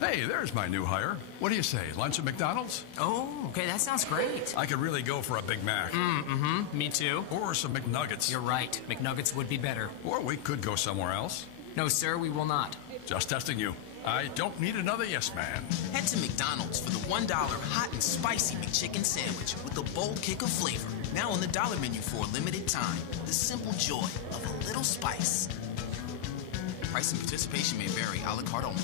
Hey, there's my new hire. What do you say, lunch at McDonald's? Oh, okay, that sounds great. I could really go for a Big Mac. Me too. Or some McNuggets. You're right. McNuggets would be better. Or we could go somewhere else. No, sir, we will not. Just testing you. I don't need another yes man. Head to McDonald's for the $1 hot and spicy McChicken sandwich with a bold kick of flavor. Now on the dollar menu for a limited time. The simple joy of a little spice. Price and participation may vary. A la carte only.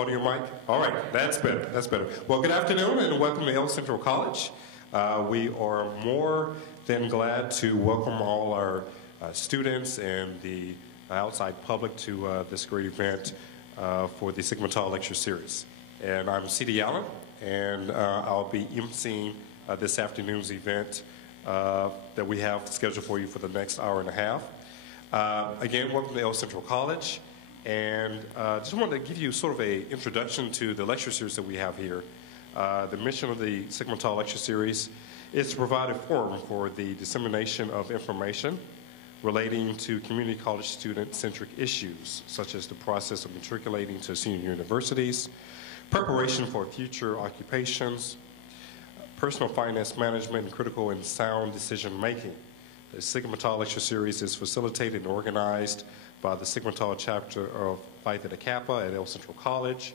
Podium mic? All right, that's better, that's better. Well, good afternoon and welcome to El Centro College. We are more than glad to welcome all our students and the outside public to this great event for the Sigma Tau Lecture Series. And I'm C.D. Allen, and I'll be emceeing this afternoon's event that we have scheduled for you for the next hour and a half. Again, welcome to El Centro College. And just wanted to give you sort of an introduction to the lecture series that we have here. The mission of the Sigma Tau Lecture Series is to provide a forum for the dissemination of information relating to community college student-centric issues, such as the process of matriculating to senior universities, preparation for future occupations, personal finance management, and critical and sound decision-making. The Sigma Tau Lecture Series is facilitated and organized by the Sigma Tau chapter of Phi Theta Kappa at El Centro College.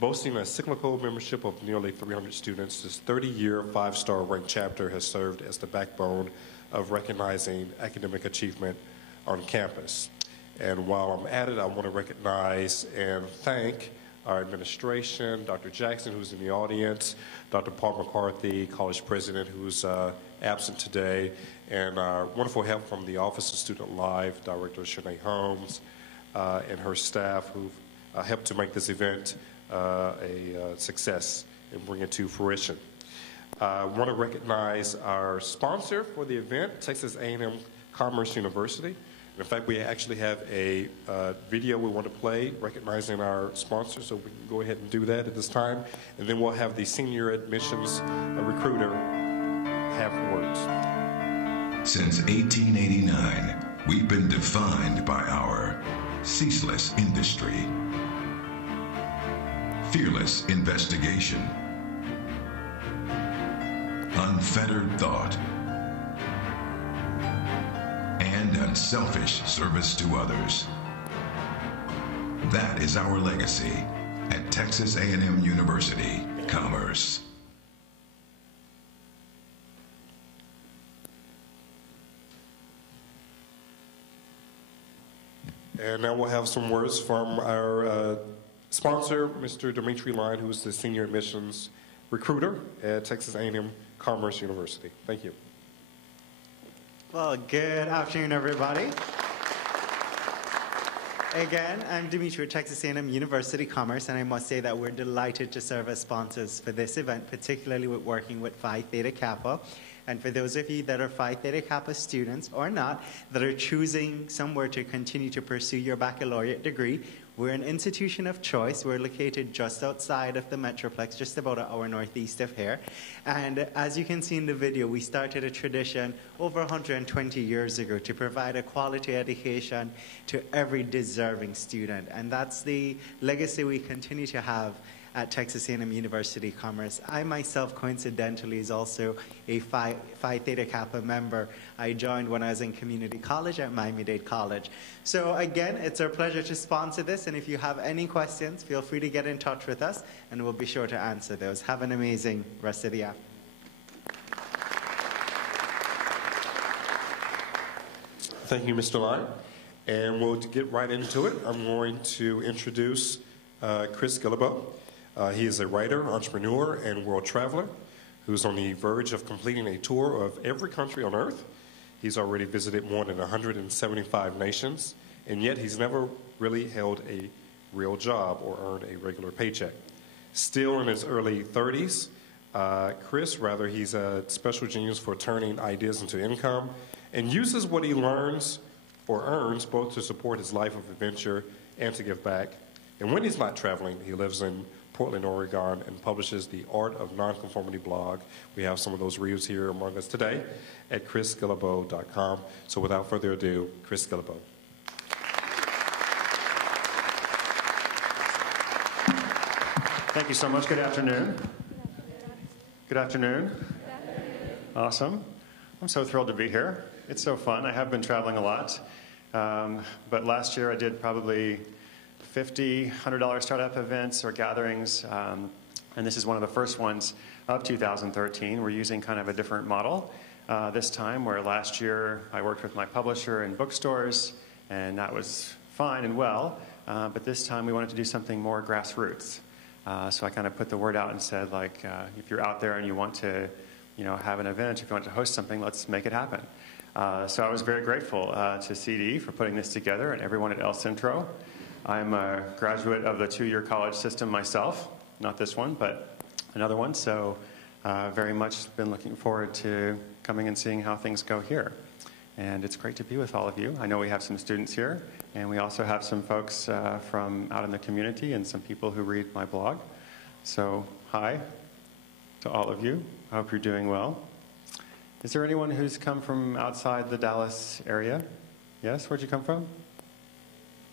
Boasting a cyclical membership of nearly 300 students, this 30-year, 5-star ranked chapter has served as the backbone of recognizing academic achievement on campus. And while I'm at it, I want to recognize and thank our administration, Dr. Jackson, who's in the audience, Dr. Paul McCarthy, college president, who's absent today, and wonderful help from the Office of Student Life, Director Shanae Holmes, and her staff who've helped to make this event a success and bring it to fruition. I want to recognize our sponsor for the event, Texas A&M Commerce University. In fact, we actually have a video we want to play recognizing our sponsor, so we can go ahead and do that at this time. And then we'll have the senior admissions recruiter have words. Since 1889, we've been defined by our ceaseless industry, fearless investigation, unfettered thought, unselfish service to others. That is our legacy at Texas A&M University, Commerce. And now we'll have some words from our sponsor, Mr. Dimitri Line, who is the Senior Admissions Recruiter at Texas A&M Commerce University. Thank you. Well, good afternoon, everybody. Again, I'm Dimitri at Texas A&M University Commerce, and I must say that we're delighted to serve as sponsors for this event, particularly with working with Phi Theta Kappa. And for those of you that are Phi Theta Kappa students or not, that are choosing somewhere to continue to pursue your baccalaureate degree, we're an institution of choice. We're located just outside of the Metroplex, just about an hour northeast of here. And as you can see in the video, we started a tradition over 120 years ago to provide a quality education to every deserving student. And that's the legacy we continue to have at Texas A&M University Commerce. I myself, coincidentally, is also a Phi Theta Kappa member. I joined when I was in community college at Miami-Dade College. So again, it's our pleasure to sponsor this, and if you have any questions, feel free to get in touch with us, and we'll be sure to answer those. Have an amazing rest of the afternoon. Thank you, Mr. Line. And we'll get right into it. I'm going to introduce Chris Guillebeau. He is a writer, entrepreneur, and world traveler who's on the verge of completing a tour of every country on earth. He's already visited more than 175 nations, and yet he's never really held a real job or earned a regular paycheck. Still in his early 30s, Chris, he's a special genius for turning ideas into income and uses what he learns or earns both to support his life of adventure and to give back. And when he's not traveling, he lives in Portland, Oregon, and publishes the Art of Nonconformity blog. We have some of those readers here among us today at chrisguillebeau.com. So without further ado, Chris Guillebeau. Thank you so much. Good afternoon. Good afternoon. Awesome. I'm so thrilled to be here. It's so fun. I have been traveling a lot. But last year I did probably $50, $100 startup events or gatherings, and this is one of the first ones of 2013. We're using kind of a different model this time, where last year I worked with my publisher in bookstores, and that was fine and well, but this time we wanted to do something more grassroots. So I kind of put the word out and said, like, if you're out there and you want to, have an event, if you want to host something, let's make it happen. So I was very grateful to CD for putting this together and everyone at El Centro. I'm a graduate of the two-year college system myself, not this one, but another one, so very much been looking forward to coming and seeing how things go here. And it's great to be with all of you. I know we have some students here, and we also have some folks from out in the community and some people who read my blog. So hi to all of you. I hope you're doing well. Is there anyone who's come from outside the Dallas area? Yes, where'd you come from?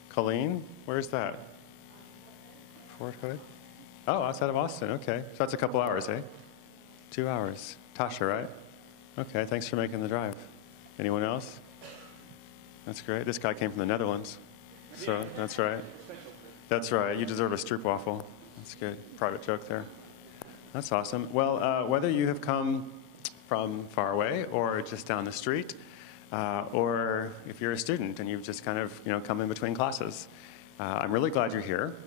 Colleen, where's that? Fort Hood? Oh, outside of Austin, okay. So that's a couple hours, eh? 2 hours. Tasha, right? Okay, thanks for making the drive. Anyone else? That's great. This guy came from the Netherlands. So, that's right. That's right. You deserve a stroopwafel. That's good. Private joke there. That's awesome. Well, whether you have come from far away or just down the street, or if you're a student and you've just kind of come in between classes, I'm really glad you're here.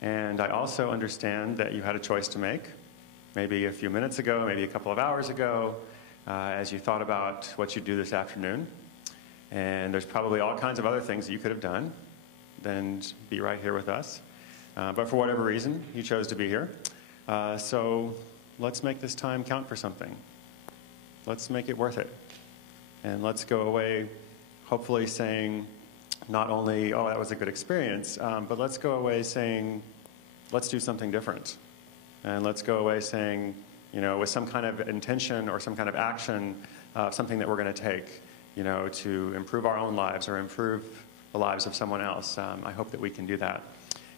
And I also understand that you had a choice to make, maybe a few minutes ago, maybe a couple of hours ago, as you thought about what you'd do this afternoon. And there's probably all kinds of other things that you could have done than be right here with us. But for whatever reason, you chose to be here. So let's make this time count for something. Let's make it worth it. And let's go away hopefully saying not only, oh, that was a good experience, but let's go away saying, let's do something different. And let's go away saying, with some kind of intention or some kind of action, something that we're going to take, to improve our own lives or improve the lives of someone else. I hope that we can do that.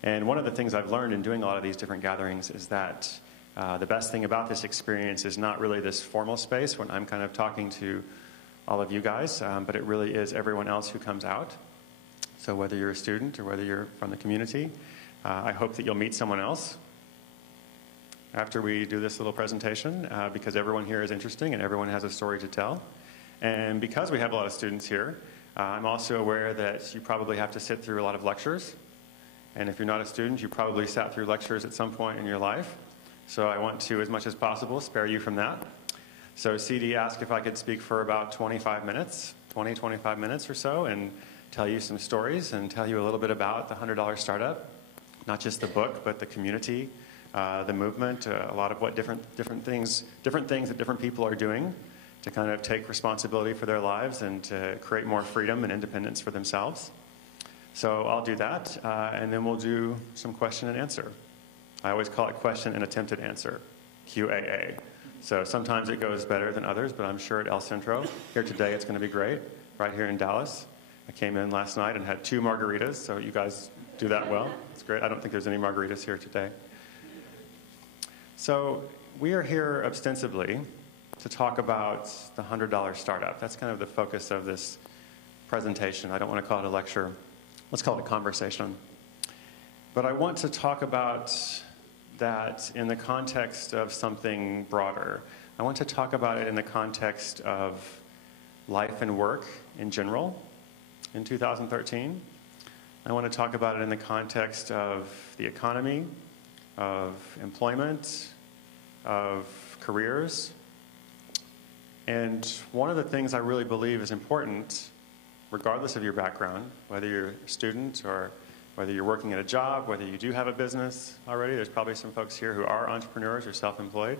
And one of the things I've learned in doing a lot of these different gatherings is that the best thing about this experience is not really this formal space when I'm kind of talking to all of you guys, but it really is everyone else who comes out. So whether you're a student or whether you're from the community, I hope that you'll meet someone else after we do this little presentation, because everyone here is interesting and everyone has a story to tell. And because we have a lot of students here, I'm also aware that you probably have to sit through a lot of lectures. And if you're not a student, you probably sat through lectures at some point in your life. So I want to, as much as possible, spare you from that. So CD asked if I could speak for about 25 minutes or so, and tell you some stories and tell you a little bit about the $100 Startup. Not just the book, but the community, the movement, a lot of what different things that different people are doing to kind of take responsibility for their lives and to create more freedom and independence for themselves. So I'll do that, and then we'll do some question and answer. I always call it question and attempted answer, QAA. So sometimes it goes better than others, but I'm sure at El Centro, here today, it's going to be great, right here in Dallas. I came in last night and had 2 margaritas, so you guys do that well. It's great. I don't think there's any margaritas here today. So we are here ostensibly to talk about the $100 Startup. That's kind of the focus of this presentation. I don't want to call it a lecture. Let's call it a conversation. But I want to talk about that in the context of something broader. I want to talk about it in the context of life and work in general in 2013. I want to talk about it in the context of the economy, of employment, of careers. And one of the things I really believe is important, regardless of your background, whether you're a student or whether you're working at a job, whether you do have a business already. There's probably some folks here who are entrepreneurs or self-employed.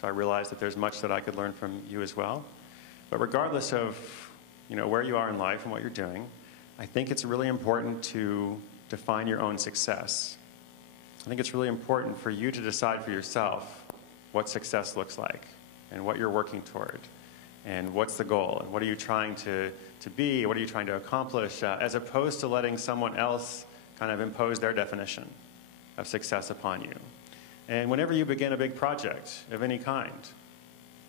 So I realize that there's much that I could learn from you as well. But regardless of where you are in life and what you're doing, I think it's really important to define your own success. I think it's really important for you to decide for yourself what success looks like and what you're working toward and what's the goal and what are you trying to be, what are you trying to accomplish, as opposed to letting someone else kind of impose their definition of success upon you. And whenever you begin a big project of any kind,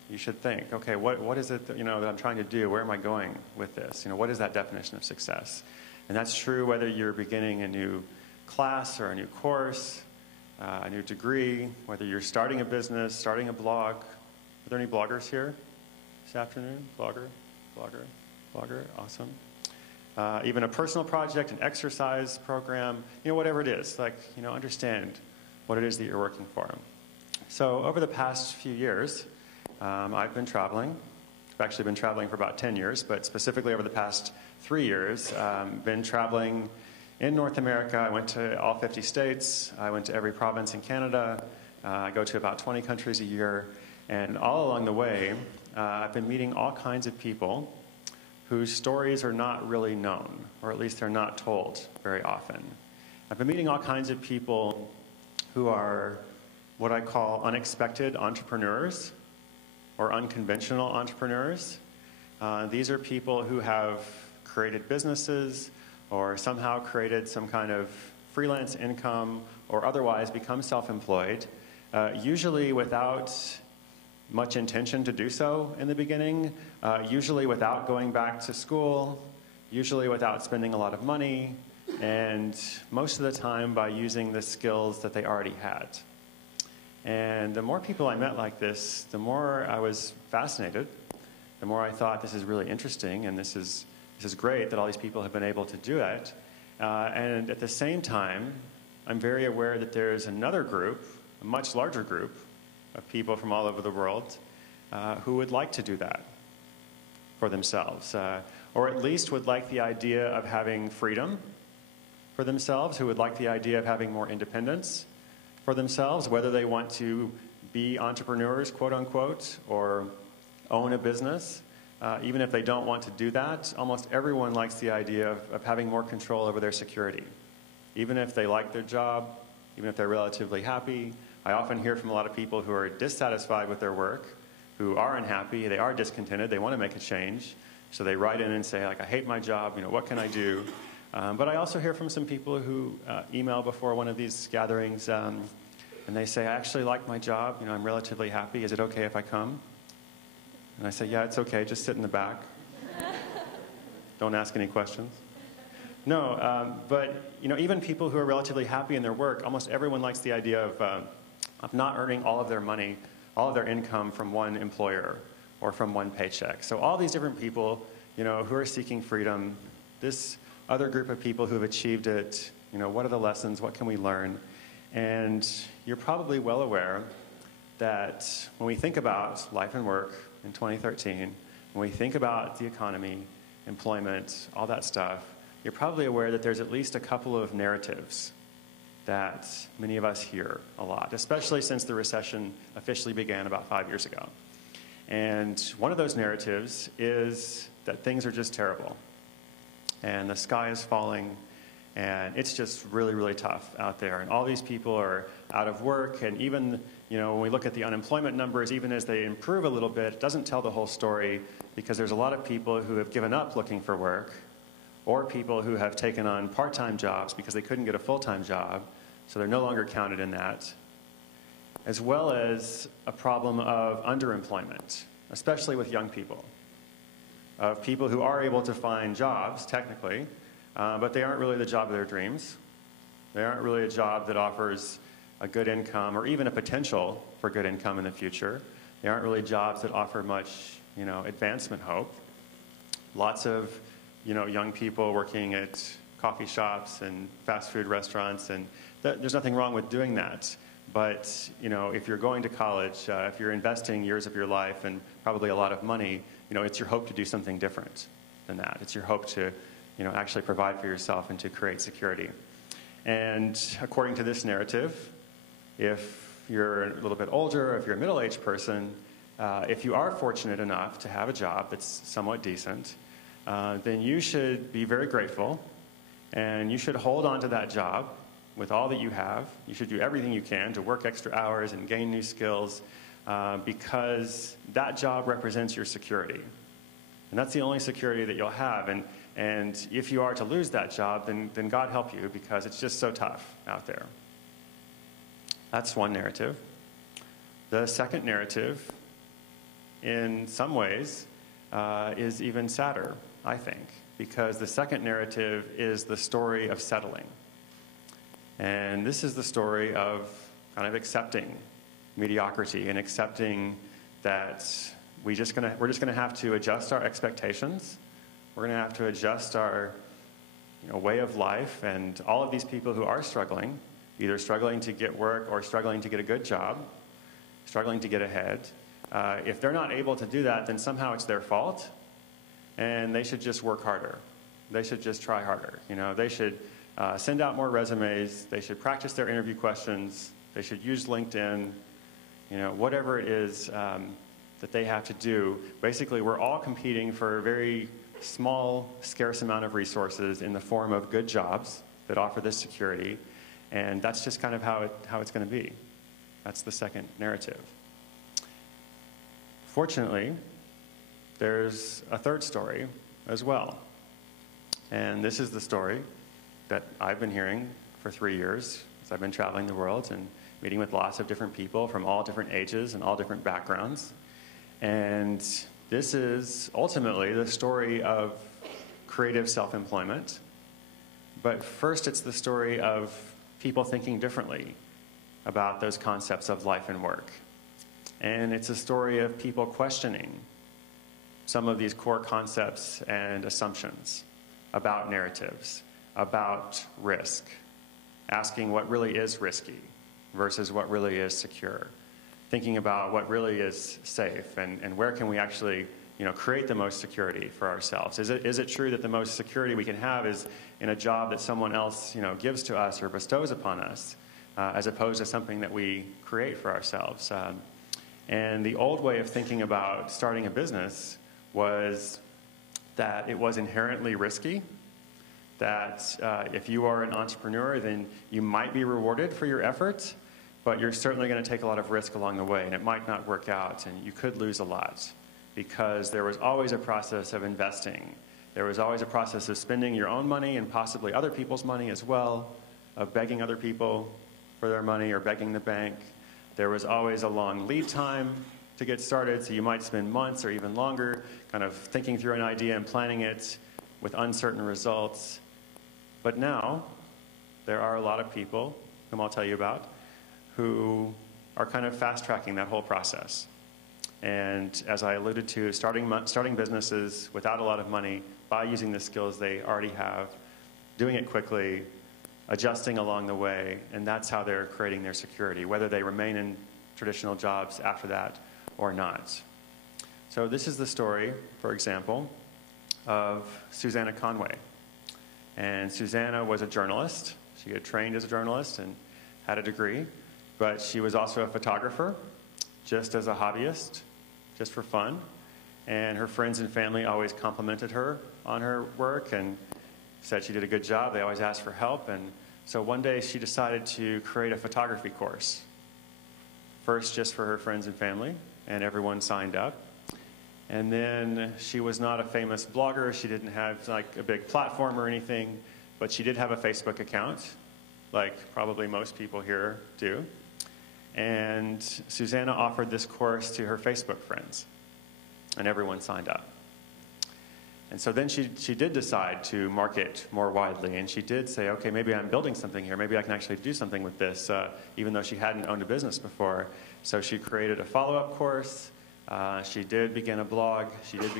you should think, okay, what is it that I'm trying to do? Where am I going with this? What is that definition of success? And that's true whether you're beginning a new class or a new course, a new degree, whether you're starting a business, starting a blog. Are there any bloggers here this afternoon? Blogger, awesome. Even a personal project, an exercise program, whatever it is, understand what it is that you're working for. So over the past few years, I've been traveling. I've actually been traveling for about 10 years, but specifically over the past 3 years, been traveling in North America. I went to all 50 states. I went to every province in Canada. I go to about 20 countries a year. And all along the way, I've been meeting all kinds of people whose stories are not really known, or at least they're not told very often. I've been meeting all kinds of people who are what I call unexpected entrepreneurs or unconventional entrepreneurs. These are people who have created businesses or somehow created some kind of freelance income or otherwise become self-employed, usually without much intention to do so in the beginning, usually without going back to school, usually without spending a lot of money, and most of the time by using the skills that they already had. And the more people I met like this, the more I was fascinated, the more I thought this is really interesting and this is great that all these people have been able to do it. And at the same time, I'm very aware that there's another group, a much larger group of people from all over the world who would like to do that for themselves, or at least would like the idea of having freedom for themselves, who would like the idea of having more independence for themselves, whether they want to be entrepreneurs, quote unquote, or own a business. Even if they don't want to do that, almost everyone likes the idea of having more control over their security. Even if they like their job, even if they're relatively happy. I often hear from a lot of people who are dissatisfied with their work, who are unhappy, they are discontented, they want to make a change. So they write in and say, I hate my job, what can I do? But I also hear from some people who email before one of these gatherings, and they say, I actually like my job, I'm relatively happy, is it okay if I come? And I say, yeah, it's okay, just sit in the back. Don't ask any questions. No, but even people who are relatively happy in their work, almost everyone likes the idea of not earning all of their money, all of their income from one employer or from one paycheck. So all these different people, who are seeking freedom, this other group of people who have achieved it, what are the lessons, what can we learn? And you're probably well aware that when we think about life and work in 2013, when we think about the economy, employment, all that stuff, you're probably aware that there's at least a couple of narratives that many of us hear a lot, especially since the recession officially began about 5 years ago. And one of those narratives is that things are just terrible, and the sky is falling, and it's just really, really tough out there. And all these people are out of work, and even, when we look at the unemployment numbers, even as they improve a little bit, it doesn't tell the whole story, because there's a lot of people who have given up looking for work, or people who have taken on part-time jobs because they couldn't get a full-time job, so they're no longer counted in that, as well as a problem of underemployment, especially with young people, of people who are able to find jobs, technically, but they aren't really the job of their dreams. They aren't really a job that offers a good income or even a potential for good income in the future. They aren't really jobs that offer much, advancement hope. Lots of, young people working at coffee shops and fast food restaurants, and there's nothing wrong with doing that. But, if you're going to college, if you're investing years of your life and probably a lot of money, it's your hope to do something different than that. It's your hope to, actually provide for yourself and to create security. And according to this narrative, if you're a little bit older, if you're a middle-aged person, if you are fortunate enough to have a job that's somewhat decent, then you should be very grateful, and you should hold on to that job with all that you have. You should do everything you can to work extra hours and gain new skills, because that job represents your security. And that's the only security that you'll have. And if you are to lose that job, then God help you, because it's just so tough out there. That's one narrative. The second narrative, in some ways, is even sadder, I think, because the second narrative is the story of settling. And this is the story of kind of accepting mediocrity and accepting that we're just going to have to adjust our expectations. We're going to have to adjust our way of life. And all of these people who are struggling, either struggling to get work or struggling to get a good job, struggling to get ahead, if they're not able to do that, then somehow it's their fault, and they should just work harder. They should just try harder. They should send out more resumes. They should practice their interview questions. They should use LinkedIn. Whatever it is that they have to do. Basically, we're all competing for a very small, scarce amount of resources in the form of good jobs that offer this security, and that's just kind of how it's going to be. That's the second narrative. Fortunately, there's a third story as well, and this is the story that I've been hearing for 3 years as I've been traveling the world and meeting with lots of different people from all different ages and all different backgrounds. And this is ultimately the story of creative self-employment. But first, it's the story of people thinking differently about those concepts of life and work. And it's a story of people questioning some of these core concepts and assumptions about narratives, about risk, asking what really is risky versus what really is secure, thinking about what really is safe and where can we actually create the most security for ourselves. Is it true that the most security we can have is in a job that someone else gives to us or bestows upon us, as opposed to something that we create for ourselves? And the old way of thinking about starting a business was that it was inherently risky, that if you are an entrepreneur, then you might be rewarded for your efforts, but you're certainly going to take a lot of risk along the way, and it might not work out, and you could lose a lot, because there was always a process of investing. There was always a process of spending your own money and possibly other people's money as well, of begging other people for their money or begging the bank. There was always a long lead time to get started, so you might spend months or even longer kind of thinking through an idea and planning it, with uncertain results. But now, there are a lot of people, whom I'll tell you about, who are kind of fast-tracking that whole process. And as I alluded to, starting businesses without a lot of money by using the skills they already have, doing it quickly, adjusting along the way, and that's how they're creating their security, whether they remain in traditional jobs after that or not. So this is the story, for example, of Susanna Conway. And Susanna was a journalist. She had trained as a journalist and had a degree, but she was also a photographer, just as a hobbyist, just for fun. And her friends and family always complimented her on her work and said she did a good job. They always asked for help. And so one day she decided to create a photography course. First just for her friends and family, and everyone signed up. And then she was not a famous blogger. She didn't have like a big platform or anything, but she did have a Facebook account, like probably most people here do. And Susanna offered this course to her Facebook friends, and everyone signed up. And so then she did decide to market more widely, and she did say, okay, maybe I'm building something here. Maybe I can actually do something with this, even though she hadn't owned a business before. So she created a follow-up course. She did begin a blog. She did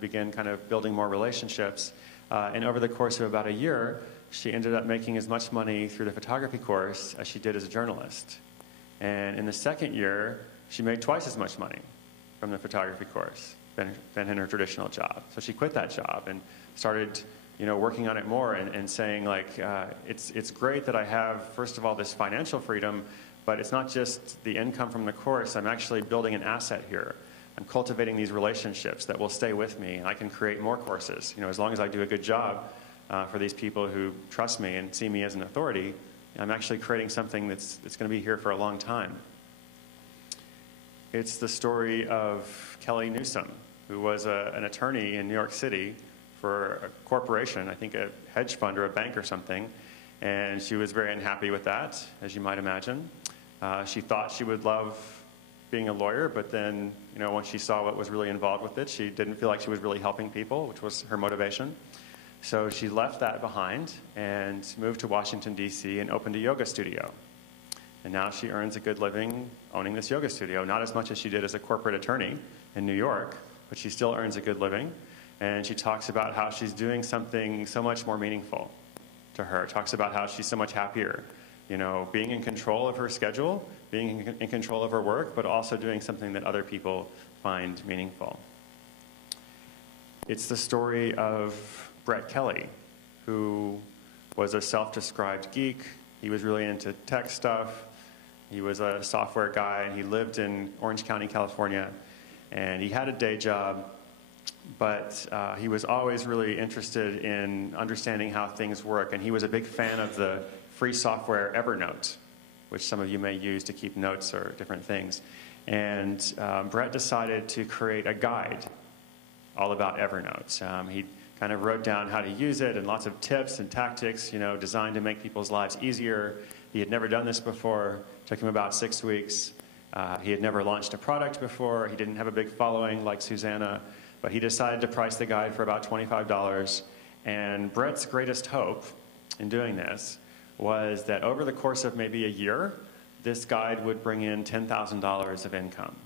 begin kind of building more relationships. And over the course of about a year, she ended up making as much money through the photography course as she did as a journalist. And in the second year, she made twice as much money from the photography course than in her traditional job. So she quit that job and started, working on it more and saying, like, it's great that I have, first of all, this financial freedom, but it's not just the income from the course. I'm actually building an asset here. I'm cultivating these relationships that will stay with me, and I can create more courses. As long as I do a good job for these people who trust me and see me as an authority, I'm actually creating something that's going to be here for a long time. It's the story of Kelly Newsom, who was an attorney in New York City for a corporation, I think a hedge fund or a bank or something, and she was very unhappy with that, as you might imagine. She thought she would love being a lawyer, but then, once she saw what was really involved with it, she didn't feel like she was really helping people, which was her motivation. So she left that behind and moved to Washington, D.C. and opened a yoga studio. And now she earns a good living owning this yoga studio, not as much as she did as a corporate attorney in New York, but she still earns a good living. And she talks about how she's doing something so much more meaningful to her. Talks about how she's so much happier, being in control of her schedule, being in control of her work, but also doing something that other people find meaningful. It's the story of Brett Kelly, who was a self-described geek. He was really into tech stuff. He was a software guy, and he lived in Orange County, California. And he had a day job, but he was always really interested in understanding how things work. And he was a big fan of the free software Evernote, which some of you may use to keep notes or different things. And Brett decided to create a guide all about Evernote. He kind of wrote down how to use it and lots of tips and tactics, designed to make people's lives easier. He had never done this before. It took him about 6 weeks. He had never launched a product before. He didn't have a big following like Susanna, but he decided to price the guide for about $25. And Brett's greatest hope in doing this was that over the course of maybe a year, this guide would bring in $10,000 of income.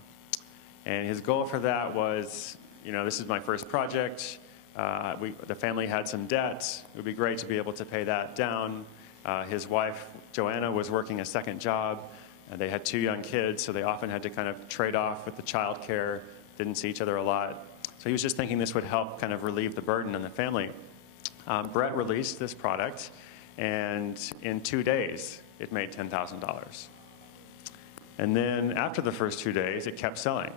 And his goal for that was, this is my first project. The family had some debt. It would be great to be able to pay that down. His wife, Joanna, was working a second job. They had 2 young kids, so they often had to kind of trade off with the child care, didn't see each other a lot. So he was just thinking this would help kind of relieve the burden on the family. Brett released this product, and in 2 days, it made $10,000. And then after the first 2 days, it kept selling.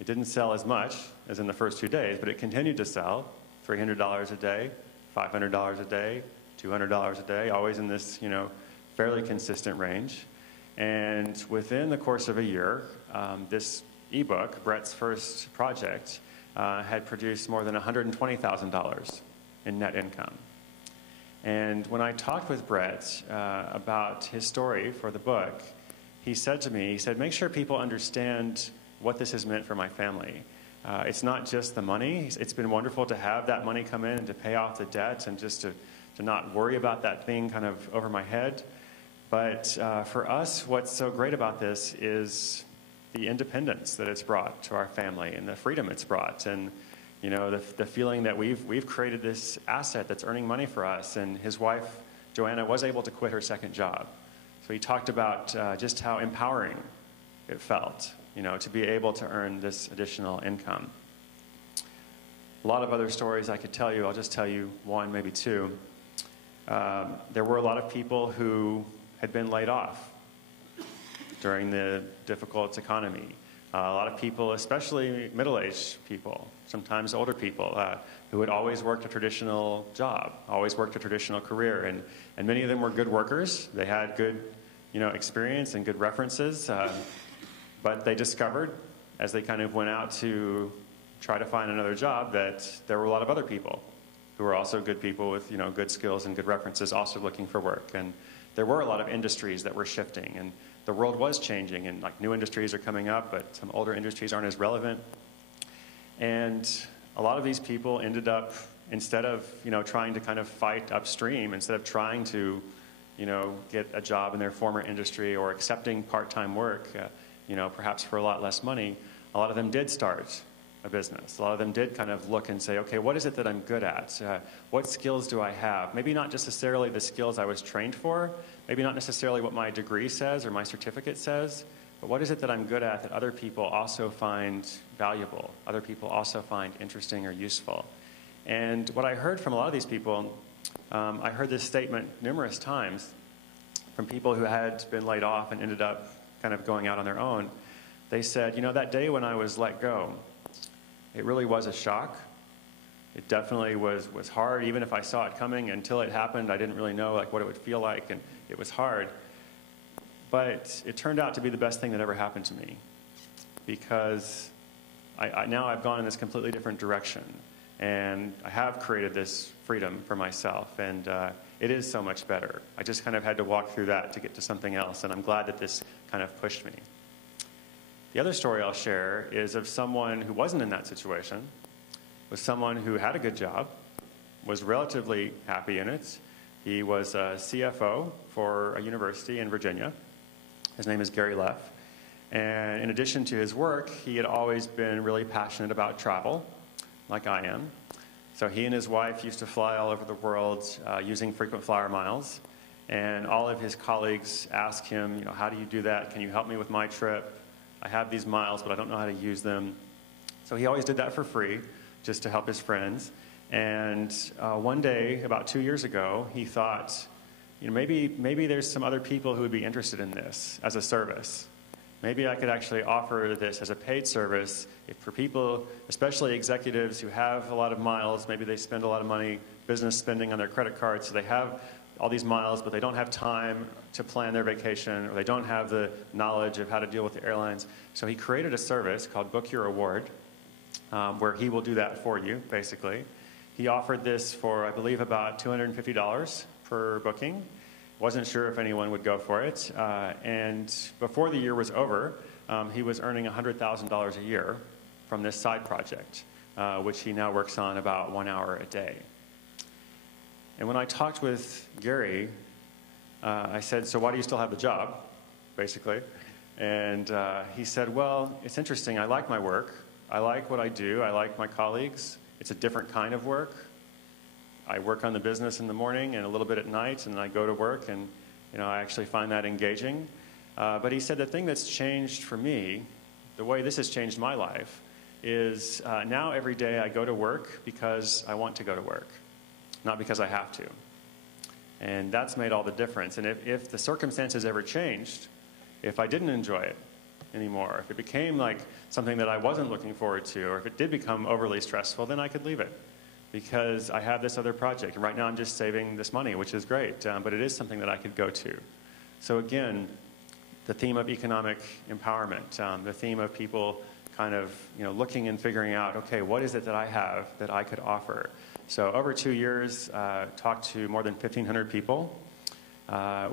It didn't sell as much as in the first 2 days, but it continued to sell $300 a day, $500 a day, $200 a day, always in this, fairly consistent range. And within the course of a year, this ebook, Brett's first project, had produced more than $120,000 in net income. And when I talked with Brett about his story for the book, he said to me, make sure people understand what this has meant for my family. It's not just the money. It's been wonderful to have that money come in and to pay off the debt and just to not worry about that thing kind of over my head. But for us, what's so great about this is the independence that it's brought to our family and the freedom it's brought, and the feeling that we've created this asset that's earning money for us. And his wife, Joanna, was able to quit her second job. So he talked about just how empowering it felt, to be able to earn this additional income. A lot of other stories I could tell you. I'll just tell you one, maybe two. There were a lot of people who had been laid off during the difficult economy. A lot of people, especially middle-aged people, sometimes older people, who had always worked a traditional job, always worked a traditional career. And many of them were good workers. They had good experience and good references. But they discovered, as they kind of went out to try to find another job, that there were a lot of other people who were also good people with good skills and good references, also looking for work. And there were a lot of industries that were shifting, and the world was changing, and like new industries are coming up, but some older industries aren't as relevant. And a lot of these people ended up, instead of trying to kind of fight upstream, instead of trying to get a job in their former industry or accepting part-time work, perhaps for a lot less money, a lot of them did start a business. A lot of them did kind of look and say, okay, what is it that I'm good at? What skills do I have? Maybe not necessarily the skills I was trained for, maybe not necessarily what my degree says or my certificate says, but what is it that I'm good at that other people also find valuable, other people also find interesting or useful? And what I heard from a lot of these people, I heard this statement numerous times from people who had been laid off and ended up kind of going out on their own. They said, that day when I was let go, it really was a shock. It definitely was hard. Even if I saw it coming, until it happened, I didn't really know what it would feel like, and it was hard. But it turned out to be the best thing that ever happened to me, because now I've gone in this completely different direction, and I have created this freedom for myself, and it is so much better. I just kind of had to walk through that to get to something else, and I'm glad that this kind of pushed me. The other story I'll share is of someone who wasn't in that situation, was someone who had a good job, was relatively happy in it. He was a CFO for a university in Virginia. His name is Gary Leff. And in addition to his work, he had always been really passionate about travel, like I am. So he and his wife used to fly all over the world using frequent flyer miles. And all of his colleagues asked him, how do you do that? Can you help me with my trip? I have these miles, but I don't know how to use them. So he always did that for free, just to help his friends. And one day, about 2 years ago, he thought, maybe there's some other people who would be interested in this as a service. Maybe I could actually offer this as a paid service for people, especially executives who have a lot of miles. Maybe they spend a lot of money, business spending on their credit cards, so they have all these miles, but they don't have time to plan their vacation, or they don't have the knowledge of how to deal with the airlines. So he created a service called Book Your Award, where he will do that for you, basically. He offered this for, I believe, about $250 per booking. Wasn't sure if anyone would go for it. And before the year was over, he was earning $100,000 a year from this side project, which he now works on about 1 hour a day. And when I talked with Gary, I said, so why do you still have the job, basically? And he said, well, it's interesting. I like my work. I like what I do. I like my colleagues. It's a different kind of work. I work on the business in the morning and a little bit at night, and then I go to work, and I actually find that engaging. But he said the thing that's changed for me, the way this has changed my life, is now every day I go to work because I want to go to work, not because I have to. And that's made all the difference. And if the circumstances ever changed, if I didn't enjoy it anymore, if it became like something that I wasn't looking forward to, or if it did become overly stressful, then I could leave it, because I have this other project. And right now I'm just saving this money, which is great, but it is something that I could go to. So again, the theme of economic empowerment, the theme of people kind of looking and figuring out, okay, what is it that I have that I could offer? So over 2 years, talked to more than 1,500 people.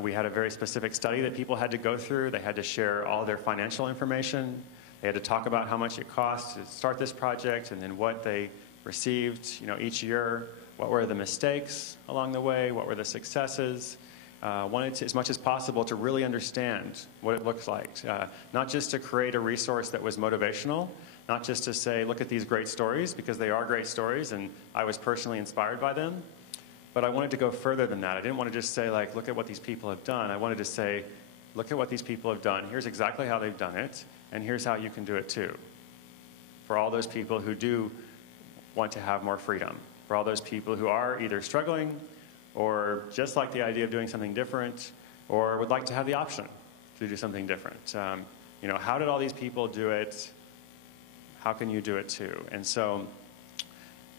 We had a very specific study that people had to go through. They had to share all their financial information. They had to talk about how much it cost to start this project and then what they received, each year. What were the mistakes along the way? What were the successes? Wanted to, as much as possible, to really understand what it looks like. Not just to create a resource that was motivational, not just to say, look at these great stories, because they are great stories, and I was personally inspired by them. But I wanted to go further than that. I didn't want to just say, like, look at what these people have done. I wanted to say, look at what these people have done. Here's exactly how they've done it, and here's how you can do it too. For all those people who do want to have more freedom. For all those people who are either struggling or just like the idea of doing something different or would like to have the option to do something different. How did all these people do it? How can you do it too? And so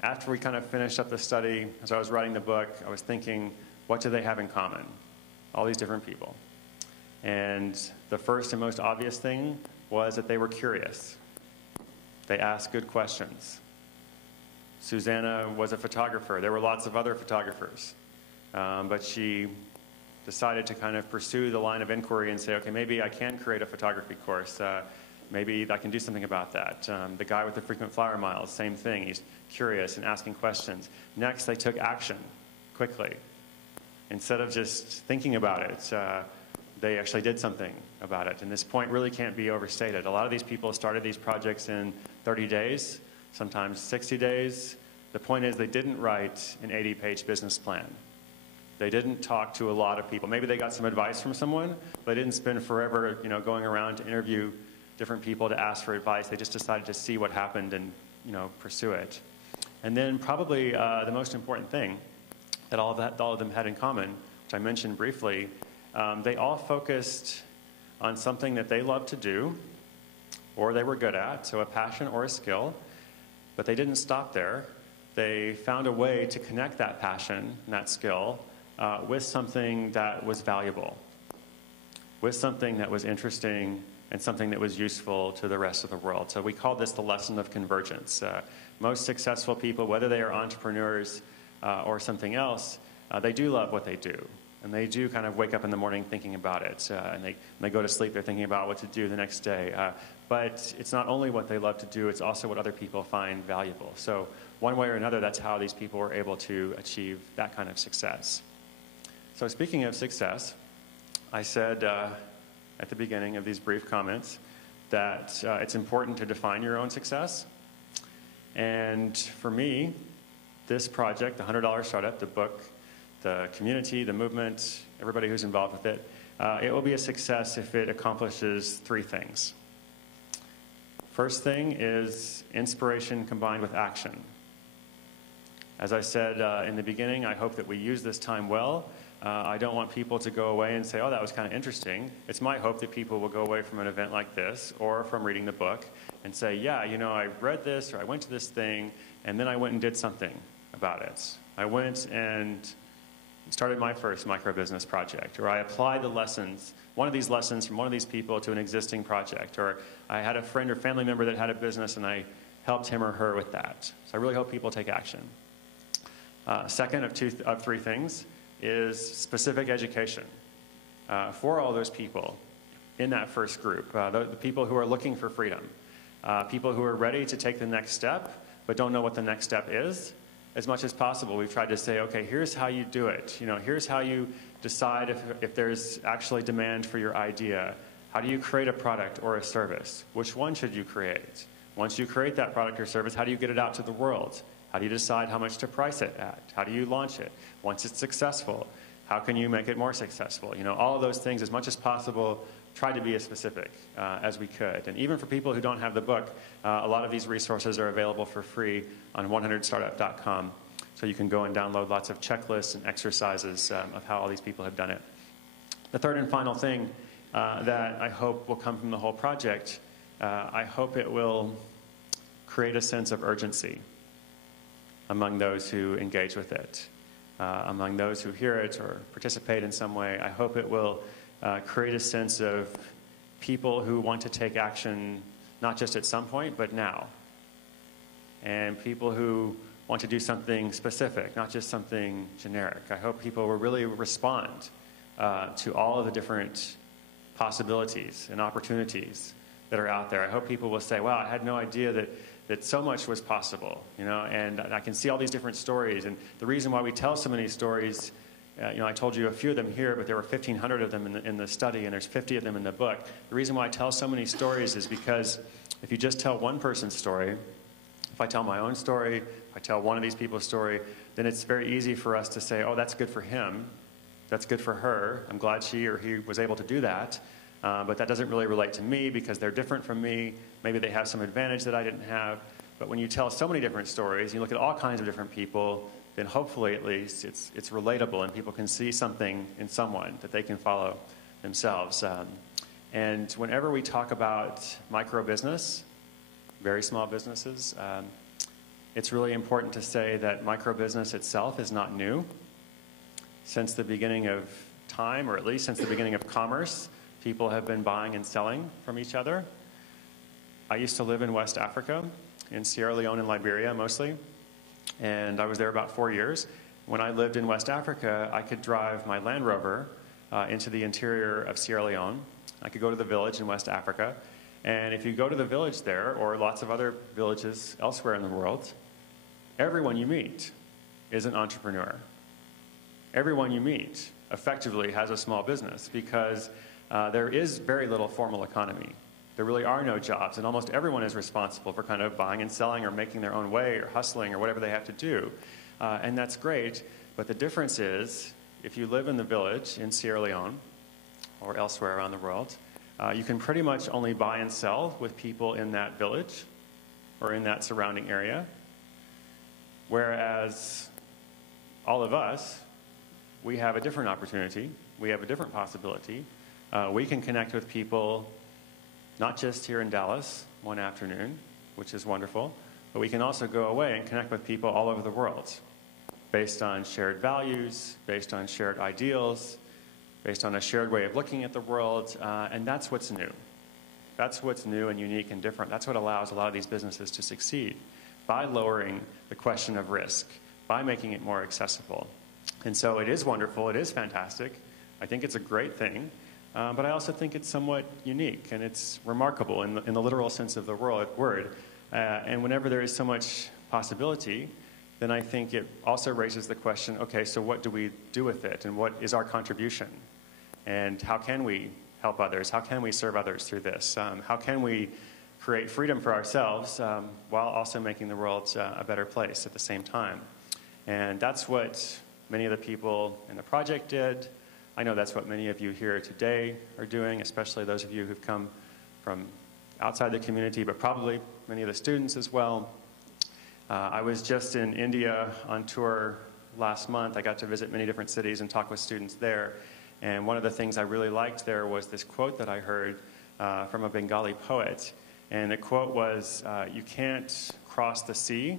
after we kind of finished up the study, as I was writing the book, I was thinking, what do they have in common? All these different people. And the first and most obvious thing was that they were curious. They asked good questions. Susanna was a photographer. There were lots of other photographers. But she decided to kind of pursue the line of inquiry and say, okay, maybe I can create a photography course. Maybe I can do something about that. The guy with the frequent flyer miles, same thing. He's curious and asking questions. Next, they took action quickly. Instead of just thinking about it, they actually did something about it. And this point really can't be overstated. A lot of these people started these projects in 30 days, sometimes 60 days. The point is they didn't write an 80-page business plan. They didn't talk to a lot of people. Maybe they got some advice from someone, but they didn't spend forever, going around to interview different people to ask for advice. They just decided to see what happened and, pursue it. And then probably the most important thing that all of them had in common, which I mentioned briefly, they all focused on something that they loved to do or they were good at, so a passion or a skill, but they didn't stop there. They found a way to connect that passion and that skill with something that was valuable, with something that was interesting and something that was useful to the rest of the world. So we call this the lesson of convergence. Most successful people, whether they are entrepreneurs or something else, they do love what they do. And they do kind of wake up in the morning thinking about it. And when they go to sleep, they're thinking about what to do the next day. But it's not only what they love to do, it's also what other people find valuable. So one way or another, that's how these people were able to achieve that kind of success. So speaking of success, I said at the beginning of these brief comments that it's important to define your own success. And for me, this project, the $100 Startup, the book, the community, the movement, everybody who's involved with it, it will be a success if it accomplishes three things. First thing is inspiration combined with action. As I said in the beginning, I hope that we use this time well. I don't want people to go away and say, oh, that was kind of interesting. It's my hope that people will go away from an event like this or from reading the book and say, yeah, I read this or I went to this thing and then I went and did something about it. I went and started my first micro-business project, or I applied the lessons, one of these lessons from one of these people to an existing project, or I had a friend or family member that had a business and I helped him or her with that. So I really hope people take action. Second of three things is specific education for all those people in that first group, the people who are looking for freedom, people who are ready to take the next step but don't know what the next step is. As much as possible, we've tried to say, okay, here's how you do it. Here's how you decide if there's actually demand for your idea. How do you create a product or a service? Which one should you create? Once you create that product or service, how do you get it out to the world? How do you decide how much to price it at? How do you launch it? Once it's successful, how can you make it more successful? All of those things, as much as possible, try to be as specific as we could. And even for people who don't have the book, a lot of these resources are available for free on 100startup.com. So you can go and download lots of checklists and exercises of how all these people have done it. The third and final thing that I hope will come from the whole project, I hope it will create a sense of urgency among those who engage with it, among those who hear it or participate in some way. I hope it will create a sense of people who want to take action not just at some point, but now. And people who want to do something specific, not just something generic. I hope people will really respond to all of the different possibilities and opportunities that are out there. I hope people will say, wow, I had no idea that so much was possible, you know, and I can see all these different stories. And the reason why we tell so many stories, you know, I told you a few of them here, but there were 1,500 of them in the study, and there's 50 of them in the book. The reason why I tell so many stories is because if you just tell one person's story, if I tell my own story, if I tell one of these people's story, then it's very easy for us to say, oh, that's good for him, that's good for her, I'm glad she or he was able to do that. But that doesn't really relate to me because they're different from me. Maybe they have some advantage that I didn't have. But when you tell so many different stories, you look at all kinds of different people, then hopefully at least it's relatable and people can see something in someone that they can follow themselves. And whenever we talk about micro business, very small businesses, it's really important to say that micro business itself is not new. Since the beginning of time, or at least since the beginning of commerce, people have been buying and selling from each other. I used to live in West Africa, in Sierra Leone and Liberia mostly, and I was there about 4 years. When I lived in West Africa, I could drive my Land Rover into the interior of Sierra Leone. I could go to the village in West Africa, and if you go to the village there, or lots of other villages elsewhere in the world, everyone you meet is an entrepreneur. Everyone you meet effectively has a small business because there is very little formal economy. There really are no jobs, and almost everyone is responsible for kind of buying and selling or making their own way or hustling or whatever they have to do. And that's great, but the difference is if you live in the village in Sierra Leone or elsewhere around the world, you can pretty much only buy and sell with people in that village or in that surrounding area, whereas all of us, we have a different opportunity, we have a different possibility. We can connect with people not just here in Dallas one afternoon, which is wonderful, but we can also go away and connect with people all over the world based on shared values, based on shared ideals, based on a shared way of looking at the world, and that's what's new. That's what's new and unique and different. That's what allows a lot of these businesses to succeed, by lowering the question of risk, by making it more accessible. And so it is wonderful, it is fantastic. I think it's a great thing. But I also think it's somewhat unique and it's remarkable in the literal sense of the word. And whenever there is so much possibility, then I think it also raises the question, okay, so what do we do with it? And what is our contribution? And how can we help others? How can we serve others through this? How can we create freedom for ourselves while also making the world a better place at the same time? And that's what many of the people in the project did. I know that's what many of you here today are doing, especially those of you who've come from outside the community, but probably many of the students as well. I was just in India on tour last month. I got to visit many different cities and talk with students there. And one of the things I really liked there was this quote that I heard from a Bengali poet. And the quote was, you can't cross the sea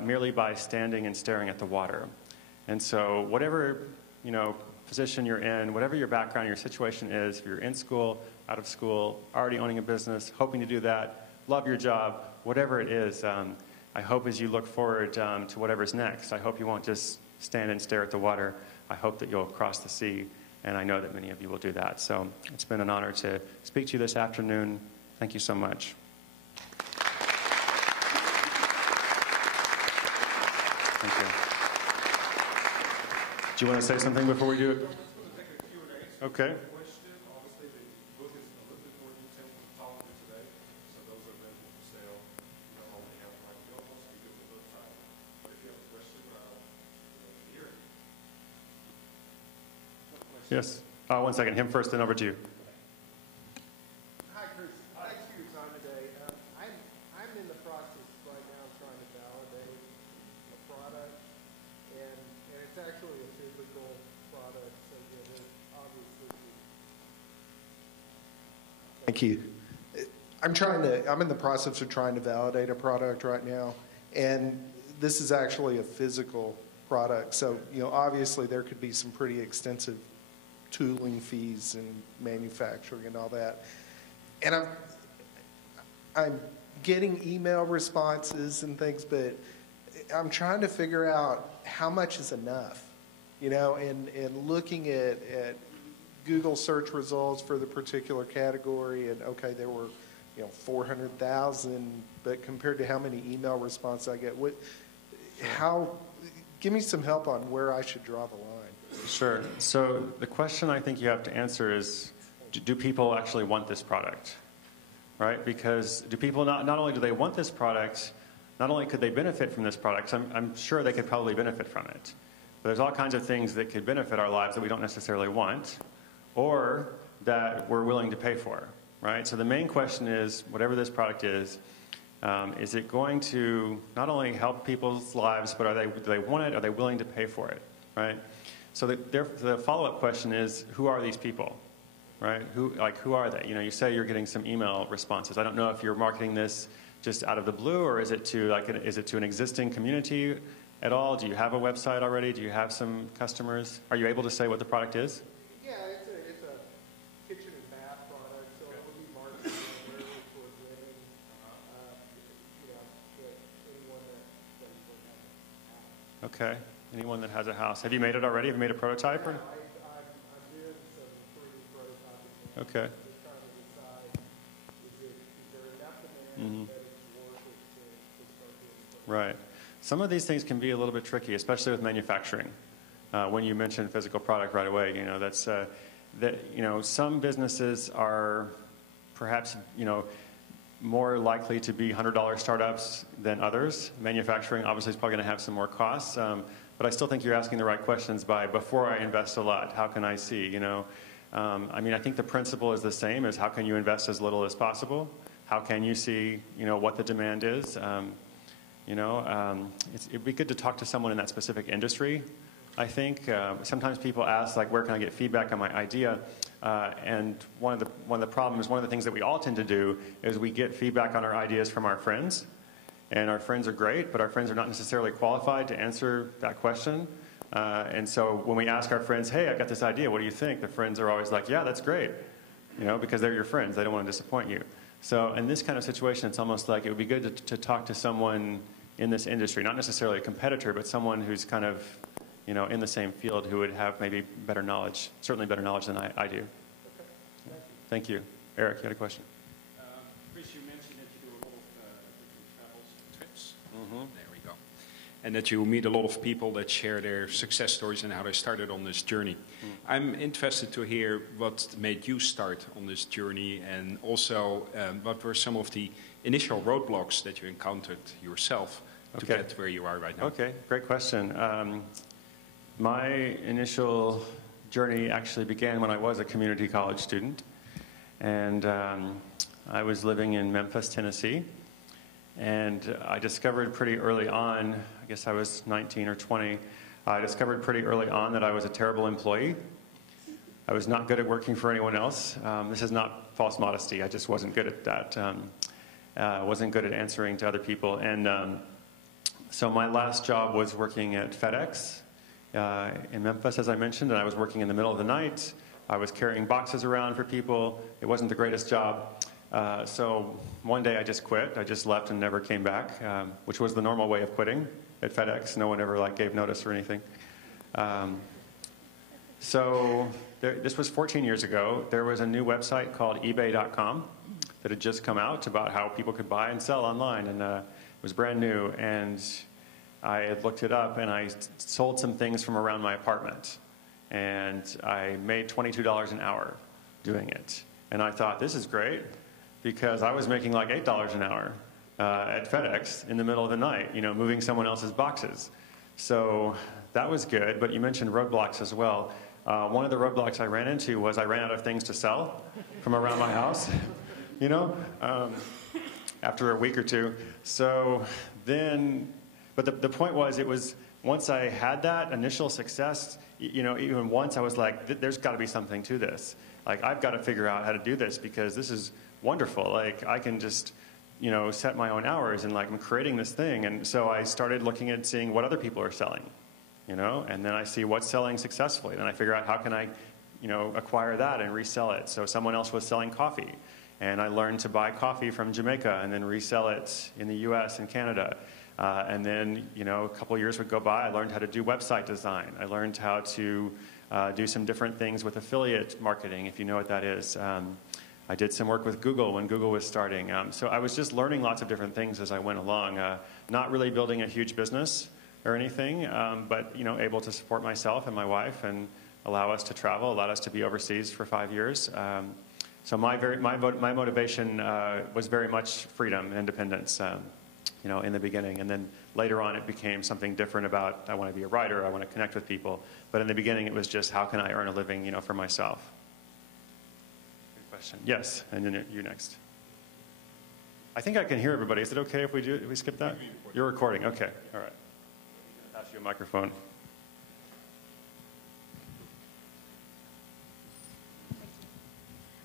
merely by standing and staring at the water. And so whatever, position you're in, whatever your background, your situation is, if you're in school, out of school, already owning a business, hoping to do that, love your job, whatever it is, I hope as you look forward to whatever's next, I hope you won't just stand and stare at the water. I hope that you'll cross the sea, and I know that many of you will do that. So it's been an honor to speak to you this afternoon. Thank you so much. Thank you. Do you want to say something before we do it? Okay. Yes. One second. Him first, then over to you. Hi, Chris. Thanks for your time today. I'm in the process right now of trying to validate a product, and it's actually a physical product, so yeah, there's obviously. Thank you. I'm in the process of trying to validate a product right now, and this is actually a physical product. So, obviously there could be some pretty extensive tooling fees and manufacturing and all that. And I'm getting email responses and things, but I'm trying to figure out how much is enough, and looking at Google search results for the particular category, and okay, there were 400,000, but compared to how many email responses I get, give me some help on where I should draw the line. Sure. So the question I think you have to answer is, do people actually want this product? Right? Because do people not only do they want this product, not only could they benefit from this product, I'm sure they could probably benefit from it. But there's all kinds of things that could benefit our lives that we don't necessarily want, or that we're willing to pay for, right? So the main question is, whatever this product is it going to not only help people's lives, but do they want it? Are they willing to pay for it, right? So the follow-up question is, who are these people, right? Who are they? You say you're getting some email responses. I don't know if you're marketing this just out of the blue, or is it to an existing community at all? Do you have a website already? Do you have some customers? Are you able to say what the product is? Yeah, it's a kitchen and bath product, so it would be marketed primarily toward women, anyone that Okay. Anyone that has a house. Have you made it already? Have you made a prototype? Or? I'm doing some 3D prototyping. Okay. Just trying to decide, is there enough demand that it's worth it to start doing prototyping? Right. Some of these things can be a little bit tricky, especially with manufacturing. When you mention physical product right away, that's some businesses are perhaps more likely to be $100 startups than others. Manufacturing obviously is probably going to have some more costs, but I still think you're asking the right questions before I invest a lot, how can I see? I think the principle is the same as how can you invest as little as possible? How can you see what the demand is? It'd be good to talk to someone in that specific industry, I think. Sometimes people ask, where can I get feedback on my idea? And one of the things that we all tend to do is we get feedback on our ideas from our friends. And our friends are great, but our friends are not necessarily qualified to answer that question. And so when we ask our friends, hey, I got this idea, what do you think? The friends are always like, yeah, that's great, because they're your friends. They don't want to disappoint you. So in this kind of situation, it's almost like it would be good to talk to someone in this industry, not necessarily a competitor, but someone who's kind of in the same field who would have maybe better knowledge, certainly better knowledge than I do. Okay. Thank you. Eric, you had a question? Chris, you mentioned that you do a lot of different travels, trips. There we go. And that you meet a lot of people that share their success stories and how they started on this journey. I'm interested to hear what made you start on this journey, and also what were some of the initial roadblocks that you encountered yourself to get where you are right now. Okay, great question. My initial journey actually began when I was a community college student. And I was living in Memphis, Tennessee. And I discovered pretty early on, I guess I was 19 or 20, I discovered pretty early on that I was a terrible employee. I was not good at working for anyone else. This is not false modesty. I just wasn't good at that. Wasn't good at answering to other people. And so my last job was working at FedEx in Memphis, as I mentioned, and I was working in the middle of the night. I was carrying boxes around for people. It wasn't the greatest job. So one day I just quit. I just left and never came back, which was the normal way of quitting at FedEx. No one ever gave notice or anything. This was 14 years ago. There was a new website called eBay.com that had just come out about how people could buy and sell online, and it was brand new. And I had looked it up, and I sold some things from around my apartment. And I made $22 an hour doing it. And I thought, this is great, because I was making like $8 an hour at FedEx in the middle of the night, moving someone else's boxes. So that was good, but you mentioned roadblocks as well. One of the roadblocks I ran into was I ran out of things to sell from around my house, after a week or two. So then, but the point was, it was, once I had that initial success, even once I was like, there's got to be something to this. I've got to figure out how to do this, because this is wonderful. I can just, set my own hours, and I'm creating this thing. And so I started looking at seeing what other people are selling, and then I see what's selling successfully. Then I figure out how can I, acquire that and resell it. So someone else was selling coffee, and I learned to buy coffee from Jamaica and then resell it in the US and Canada. And then, a couple of years would go by, I learned how to do website design. I learned how to do some different things with affiliate marketing, if you know what that is. I did some work with Google when Google was starting. So I was just learning lots of different things as I went along, not really building a huge business or anything, but able to support myself and my wife and allow us to travel, allowed us to be overseas for 5 years. So my motivation was very much freedom and independence, in the beginning. And then later on it became something different about, I want to be a writer, I want to connect with people. But in the beginning it was just, how can I earn a living, for myself? Good question. Yes, and then you next. I think I can hear everybody. Is it okay if we skip that? You're recording, okay, all right. I'll pass you a microphone.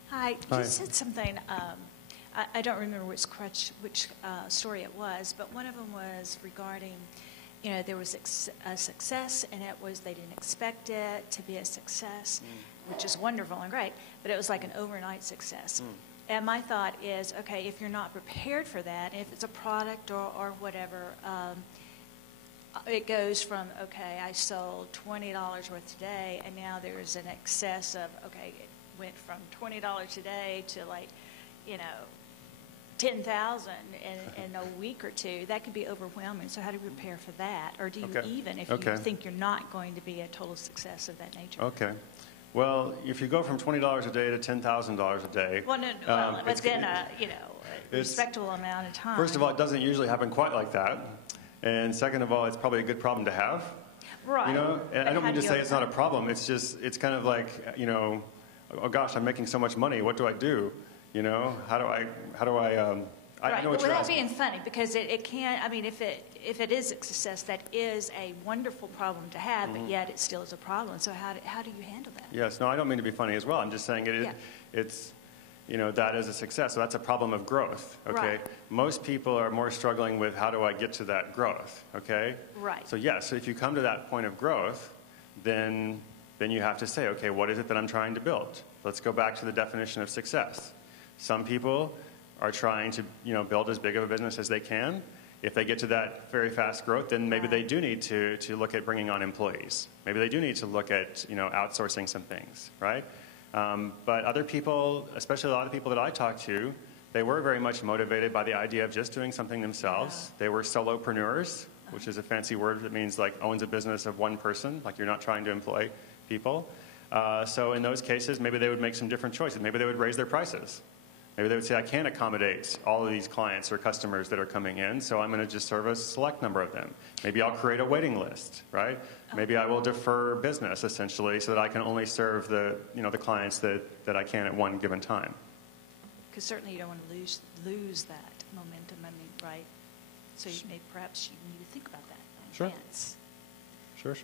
Hi. Hi. You said something, I don't remember which story it was, but one of them was regarding, there was a success, and it was, they didn't expect it to be a success, which is wonderful and great, but it was like an overnight success. And my thought is, okay, if you're not prepared for that, if it's a product or whatever, it goes from, okay, I sold $20 worth today, and now there's an excess of, okay, it went from $20 today to like, 10,000 in a week or two. That could be overwhelming. So how do you prepare for that? Or do you even, if you think you're not going to be a total success of that nature? Okay. Well, if you go from $20 a day to $10,000 a day. Well, no, within a respectable amount of time. First of all, it doesn't usually happen quite like that. And second of all, it's probably a good problem to have. Right. And I don't mean to say it's not a problem. It's just, it's kind of like, oh gosh, I'm making so much money. What do I do? How do I right, know but what you're without asking. being funny, because it can, I mean, if it is a success, that is a wonderful problem to have, but yet it still is a problem. So how do you handle that? Yes, no, I don't mean to be funny as well. I'm just saying it's, that is a success. So that's a problem of growth, okay? Right. Most people are more struggling with how do I get to that growth, okay? Right. So yes, so if you come to that point of growth, then you have to say, okay, what is it that I'm trying to build? Let's go back to the definition of success. Some people are trying to, build as big of a business as they can. If they get to that very fast growth, then maybe they do need to look at bringing on employees. Maybe they do need to look at, outsourcing some things, right? But other people, especially a lot of people that I talk to, they were very much motivated by the idea of just doing something themselves. They were solopreneurs, which is a fancy word that means like owns a business of one person, like you're not trying to employ people. So in those cases, maybe they would make some different choices. Maybe they would raise their prices. Maybe they would say, I can't accommodate all of these clients or customers that are coming in, so I'm going to just serve a select number of them. Maybe I'll create a waiting list, right? Maybe I will defer business, essentially, so that I can only serve the clients that I can at one given time. Because certainly you don't want to lose that momentum, right? So perhaps you need to think about that in advance. Sure.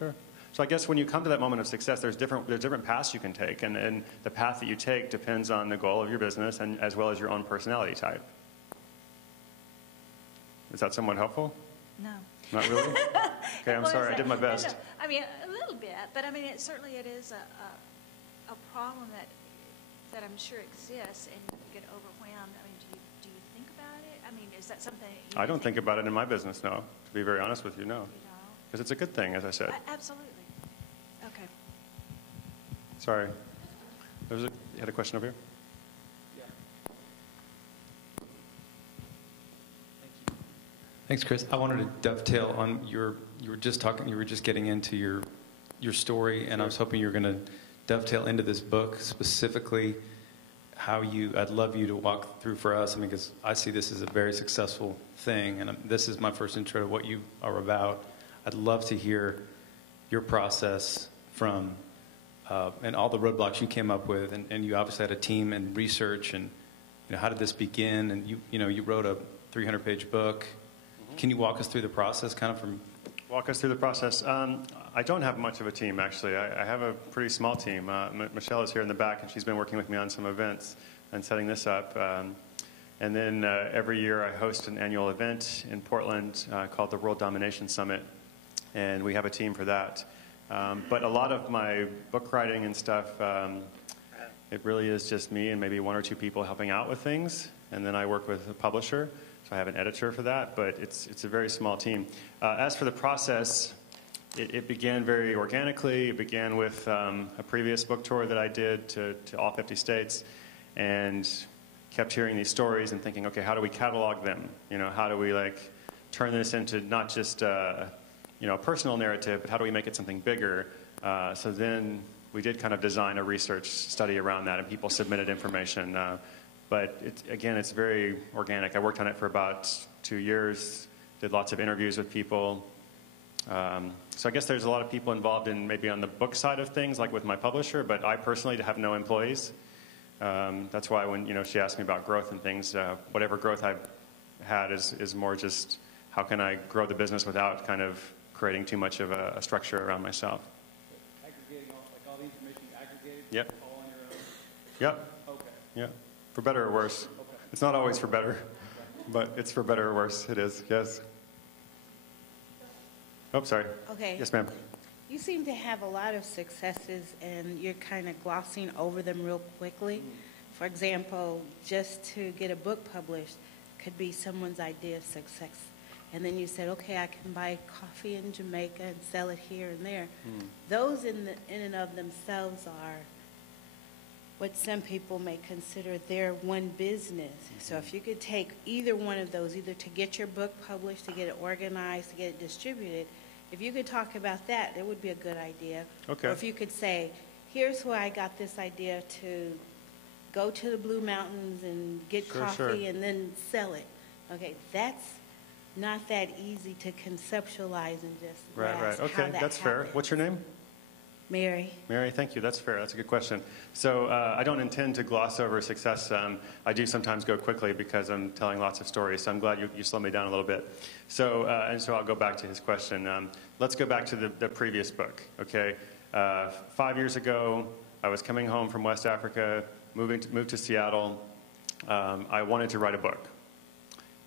So I guess when you come to that moment of success, there's different paths you can take, and the path that you take depends on the goal of your business and as well as your own personality type. Is that somewhat helpful? No. Not really? Okay, I'm sorry, I did my best. No. I mean, a little bit, but I mean, it is a problem that I'm sure exists, and you get overwhelmed. I mean, do you think about it? I mean, is that something that I don't think about it in my business, no. To be very honest with you, no. Because it's a good thing, as I said. Absolutely. Okay. Sorry. You had a question over here? Thanks, Chris. I wanted to dovetail on you were just getting into your story, and I was hoping you were going to dovetail into this book, specifically I'd love you to walk through for us, because I see this as a very successful thing, and this is my first intro to what you are about. I'd love to hear your process from, and all the roadblocks you came up with, and you obviously had a team and research, and how did this begin? And you wrote a 300-page book. Can you walk us through the process, kind of from? Walk us through the process. I don't have much of a team, actually. I have a pretty small team. Michelle is here in the back, and she's been working with me on some events and setting this up. And then every year I host an annual event in Portland called the World Domination Summit, and we have a team for that. But a lot of my book writing and stuff, it really is just me and maybe one or two people helping out with things, and then I work with a publisher. So I have an editor for that, but it's a very small team. As for the process, it began very organically. It began with a previous book tour that I did to all 50 states, and kept hearing these stories and thinking, okay, how do we catalog them? You know, how do we like turn this into not just a personal narrative, but how do we make it something bigger? So then we did kind of design a research study around that, and people submitted information. But it's very organic. I worked on it for about 2 years, did lots of interviews with people. So I guess there's a lot of people involved in maybe on the book side of things, like with my publisher, but I personally have no employees. That's why when she asked me about growth and things, whatever growth I've had is more just how can I grow the business without kind of creating too much of a structure around myself. Aggregating all the information aggregated. Yep. All on your own. Yep. Okay. Yep. For better or worse. Okay. It's not always for better, but it's for better or worse. It is. Yes. Oh, sorry. Okay. Yes, ma'am. You seem to have a lot of successes, and you're kind of glossing over them real quickly. For example, just to get a book published could be someone's idea of success. And then you said, okay, I can buy coffee in Jamaica and sell it here and there. Those in and of themselves are what some people may consider their one business. So if you could take either one of those, either to get your book published, to get it organized, to get it distributed, if you could talk about that, it would be a good idea. Okay. Or if you could say, here's where I got this idea to go to the Blue Mountains and get coffee and then sell it. Okay, that's not that easy to conceptualize and just grasp Okay, how that that's fair. happens. What's your name? Mary. Mary, thank you. That's fair. That's a good question. So I don't intend to gloss over success. I do sometimes go quickly because I'm telling lots of stories. So I'm glad you slowed me down a little bit. So I'll go back to his question. Let's go back to the previous book. Okay, 5 years ago, I was coming home from West Africa, moved to Seattle. I wanted to write a book.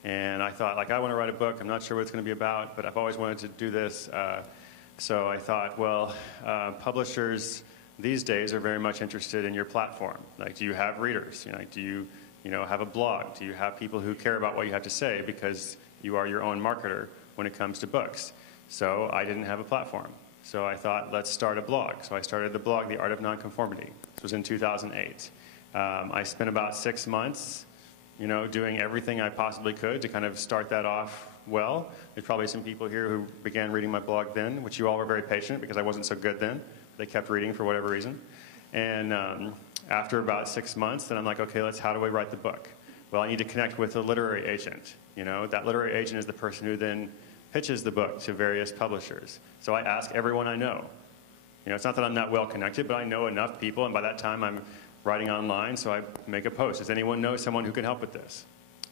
And I thought, I want to write a book. I'm not sure what it's going to be about, but I've always wanted to do this. So I thought, well, publishers these days are very much interested in your platform. Do you have readers? Do you have a blog? Do you have people who care about what you have to say because you are your own marketer when it comes to books? So I didn't have a platform. So I thought, let's start a blog. So I started the blog, The Art of Nonconformity. This was in 2008. I spent about 6 months, doing everything I possibly could to kind of start that off well. There's probably some people here who began reading my blog then, which you all were very patient because I wasn't so good then. They kept reading for whatever reason. And after about 6 months, then I'm like, okay, how do I write the book? Well, I need to connect with a literary agent. That literary agent is the person who then pitches the book to various publishers. So I ask everyone I know. It's not that I'm not well connected, but I know enough people, and by that time I'm writing online, so I make a post. Does anyone know someone who can help with this?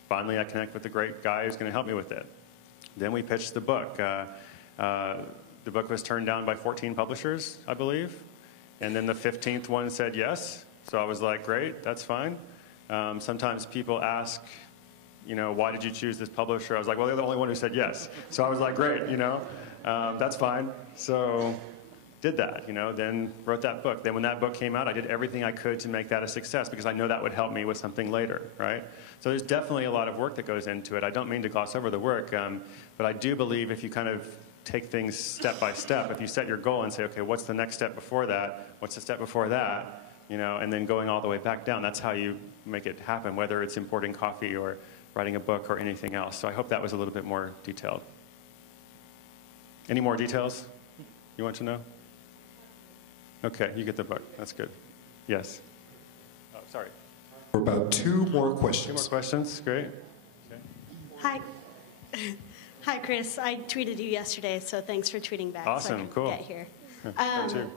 Finally, I connect with the great guy who's going to help me with it. Then we pitched the book. The book was turned down by 14 publishers, I believe. And then the 15th one said yes. So I was like, great, that's fine. Sometimes people ask, why did you choose this publisher? I was like, well, they're the only one who said yes. So I was like, great, that's fine. So did that, then wrote that book. Then when that book came out, I did everything I could to make that a success because I know that would help me with something later, right? So there's definitely a lot of work that goes into it. I don't mean to gloss over the work, but I do believe if you kind of take things step by step, if you set your goal and say, okay, what's the next step before that? What's the step before that? And then going all the way back down, that's how you make it happen, whether it's importing coffee or writing a book or anything else. So I hope that was a little bit more detailed. Any more details you want to know? Okay, you get the book. That's good. Yes. Oh, sorry. For about 2 more questions. 2 more questions. Great. Okay. Hi. Hi, Chris. I tweeted you yesterday, so thanks for tweeting back. Awesome. So I could Cool. Get here. Too.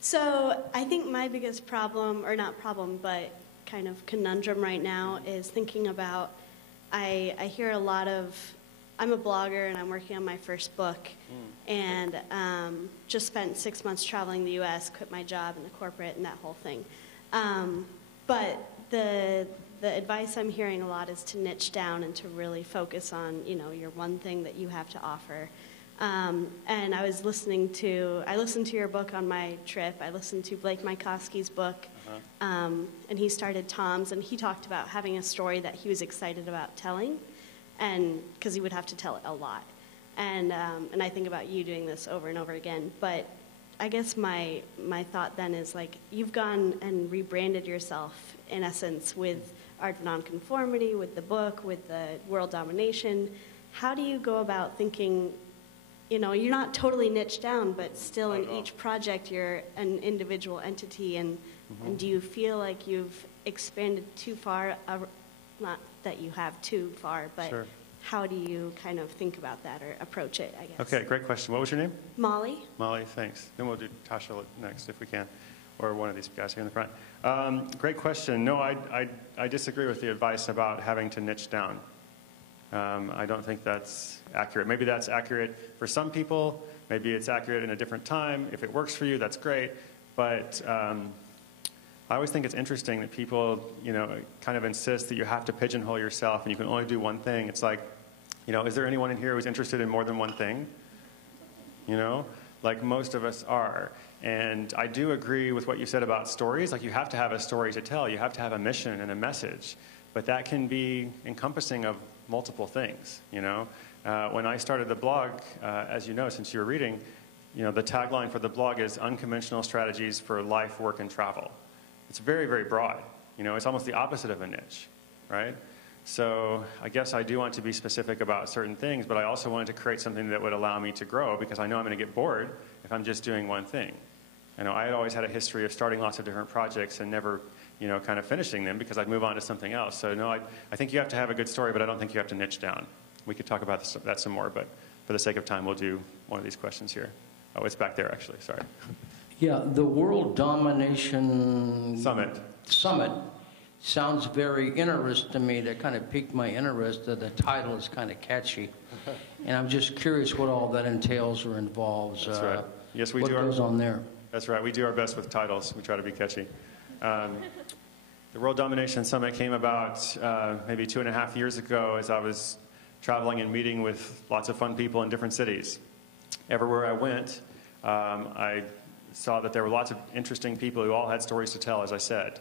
So I think my biggest problem, or not problem, but kind of conundrum right now is thinking about, I hear a lot of, I'm a blogger and I'm working on my first book, and just spent 6 months traveling the U.S., quit my job in the corporate and that whole thing. But the advice I'm hearing a lot is to niche down and to really focus on, your one thing that you have to offer. And I listened to your book on my trip. I listened to Blake Mycosky's book, and he started Tom's, and he talked about having a story that he was excited about telling, and because he would have to tell it a lot. and I think about you doing this over and over again. But I guess my thought then is like you've gone and rebranded yourself in essence with Art of Nonconformity, with the book, with the World Domination. How do you go about thinking? You know, you're not totally niched down, but still in each project you're an individual entity. And do you feel like you've expanded too far? Not that you have too far, but Sure. How do you kind of think about that or approach it, I guess? Okay, great question. What was your name? Molly. Molly, thanks. Then we'll do Tasha next if we can, or one of these guys here in the front. Great question. No, I disagree with the advice about having to niche down. I don't think that's accurate. Maybe that's accurate for some people. Maybe it's accurate in a different time. If it works for you, that's great. But I always think it's interesting that people, you know, kind of insist that you have to pigeonhole yourself and you can only do one thing. It's like, you know, is there anyone in here who's interested in more than one thing? You know, like most of us are. And I do agree with what you said about stories. Like you have to have a story to tell. You have to have a mission and a message. But that can be encompassing of multiple things, you know. When I started the blog, as you know, since you were reading, you know, the tagline for the blog is Unconventional Strategies for Life, Work, and Travel. It's very, very broad. You know, it's almost the opposite of a niche, right? So I guess I do want to be specific about certain things, but I also wanted to create something that would allow me to grow because I know I'm going to get bored if I'm just doing one thing. You know, I had always had a history of starting lots of different projects and never, you know, kind of finishing them because I'd move on to something else. So no, I think you have to have a good story, but I don't think you have to niche down. We could talk about that some more, but for the sake of time, we'll do one of these questions here. Oh, it's back there, actually. Sorry. Yeah, the World Domination Summit sounds very interesting to me. That kind of piqued my interest. The title is kind of catchy. And I'm just curious what all that entails or involves. That's right. Yes, we what do. What goes on there? That's right. We do our best with titles. We try to be catchy. The World Domination Summit came about maybe 2.5 years ago as I was traveling and meeting with lots of fun people in different cities. Everywhere I went, I saw that there were lots of interesting people who all had stories to tell, as I said.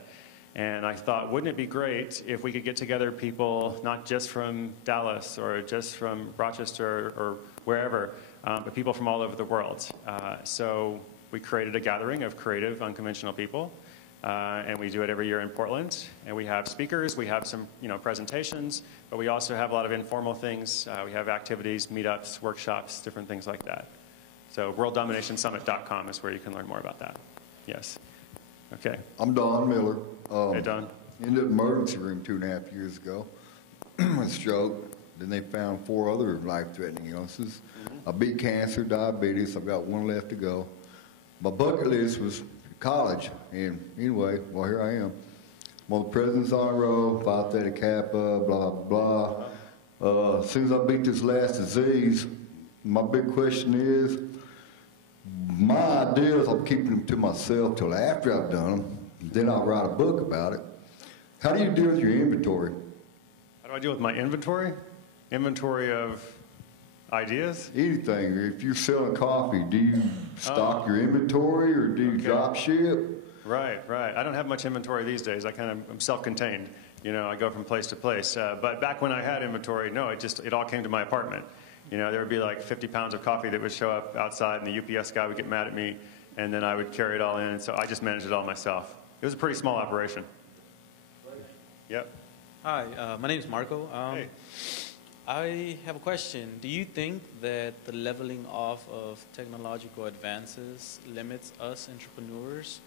And I thought, wouldn't it be great if we could get together people not just from Dallas or just from Rochester or wherever, but people from all over the world. So we created a gathering of creative, unconventional people. And we do it every year in Portland. And we have speakers, we have some presentations, but we also have a lot of informal things. We have activities, meetups, workshops, different things like that. So worlddominationsummit.com is where you can learn more about that. Yes. Okay. I'm Don Miller. Hey, Don. In the emergency room 2.5 years ago, a stroke. Then they found 4 other life-threatening illnesses. I beat cancer, diabetes. I've got 1 left to go. My bucket list was college. And anyway, well, here I am. I'm on the President's Honor Roll, Phi Theta Kappa, blah, blah, blah. As soon as I beat this last disease, my big question is, my ideas, I'm keeping them to myself till after I've done them. Then I'll write a book about it. How do you deal with your inventory? How do I deal with my inventory? Inventory of ideas? Anything. If you're selling coffee, do you stock your inventory or do you drop ship? Right. I don't have much inventory these days. I'm self-contained. You know, I go from place to place. But back when I had inventory, no, it all came to my apartment. You know, there would be like 50 pounds of coffee that would show up outside, and the UPS guy would get mad at me, and then I would carry it all in. So I just managed it all myself. It was a pretty small operation. Yep. Hi, my name is Marco. Hey. I have a question. Do you think that the leveling off of technological advances limits us entrepreneurs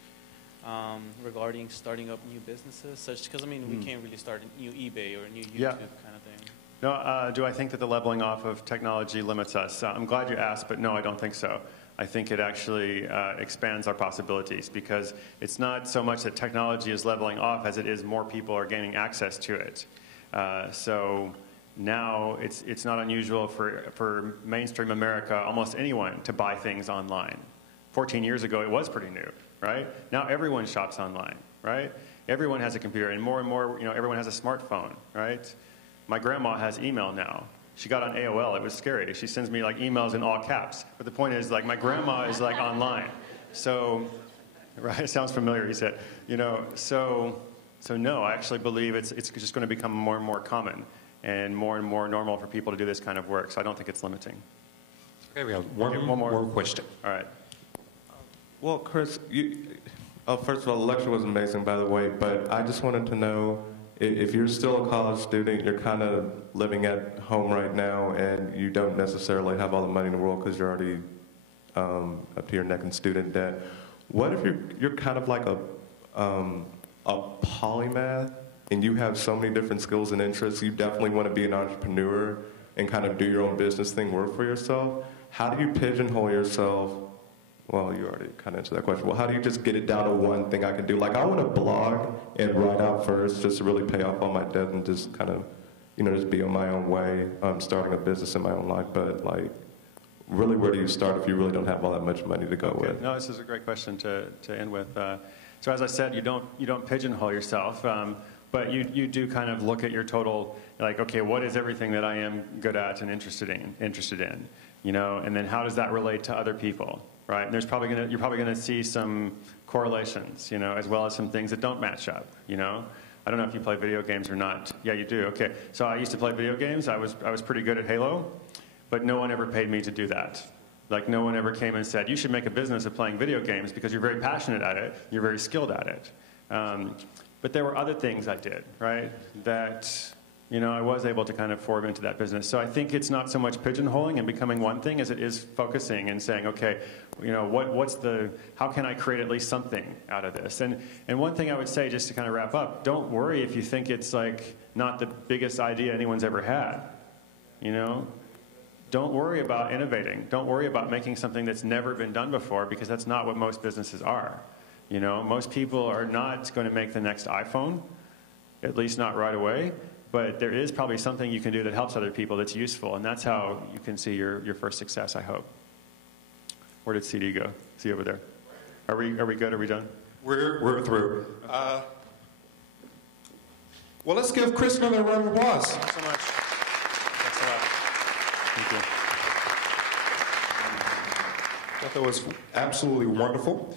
regarding starting up new businesses? Because, I mean, we can't really start a new eBay or a new YouTube kind of thing. No, do I think that the leveling off of technology limits us? I'm glad you asked, but no, I don't think so. I think it actually expands our possibilities because it's not so much that technology is leveling off as it is more people are gaining access to it. So now it's not unusual for mainstream America, almost anyone, to buy things online. 14 years ago, it was pretty new, right? Now everyone shops online, right? Everyone has a computer, and more, everyone has a smartphone, right? My grandma has email now. She got on AOL. It was scary. She sends me like emails in all caps. But the point is, like, my grandma is like online. So, right? It sounds familiar. He said, So no, I actually believe it's just going to become more and more common and more normal for people to do this kind of work. So I don't think it's limiting. Okay, we have one more question. All right. Well, Chris, first of all, the lecture was amazing, by the way, but I just wanted to know if you're still a college student, you're kind of living at home right now, and you don't necessarily have all the money in the world because you're already up to your neck in student debt. What if you're kind of like a polymath, and you have so many different skills and interests, you definitely want to be an entrepreneur and kind of do your own business thing, work for yourself? How do you pigeonhole yourself? Well, you already kind of answered that question. Well, how do you just get it down to one thing I can do? Like, I want to blog and write out first just to really pay off all my debt and just kind of, just be on my own way, starting a business in my own life. But, like, really, where do you start if you really don't have all that much money to go with? No, this is a great question to end with. So as I said, you don't pigeonhole yourself, but you do kind of look at your total, like, okay, what is everything that I am good at and interested in, and then how does that relate to other people? Right, and you're probably going to see some correlations, as well as some things that don't match up. I don't know if you play video games or not. Yeah, you do. Okay, so I used to play video games. I was pretty good at Halo, but no one ever paid me to do that. Like, no one ever came and said, you should make a business of playing video games because you're very passionate at it, you're very skilled at it. But there were other things I did, right, that I was able to kind of form into that business. So I think it's not so much pigeonholing and becoming one thing as it is focusing and saying, okay, how can I create at least something out of this? And one thing I would say, just to kind of wrap up, don't worry if you think it's like not the biggest idea anyone's ever had. Don't worry about innovating. Don't worry about making something that's never been done before, because that's not what most businesses are. Most people are not going to make the next iPhone, at least not right away. But there is probably something you can do that helps other people that's useful, and that's how you can see your first success, I hope. Where did CD go? See over there. Are we good? Are we done? We're through. Well, let's give Chris another round of applause. Thanks so much. Thanks a lot. Thank you. I thought that was absolutely wonderful.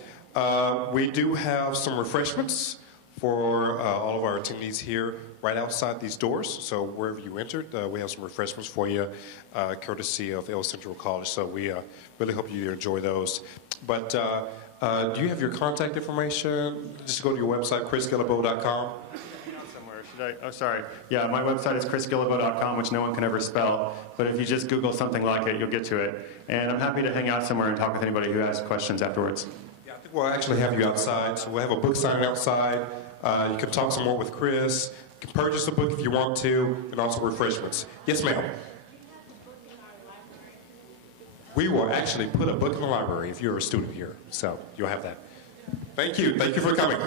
We do have some refreshments for all of our attendees here right outside these doors. So wherever you entered, we have some refreshments for you, courtesy of El Centro College. So we really hope you enjoy those. But do you have your contact information? Just go to your website, chrisguillebeau.com. Oh, sorry. Yeah, my website is chrisguillebeau.com, which no one can ever spell. But if you just Google something like it, you'll get to it. And I'm happy to hang out somewhere and talk with anybody who has questions afterwards. Yeah, I think we'll actually have you outside. So we'll have a book signing outside. You can talk some more with Chris. You can purchase the book if you want to, and also refreshments. Yes, ma'am. We will actually put a book in the library if you're a student here. So you'll have that. Thank you. Thank you for coming.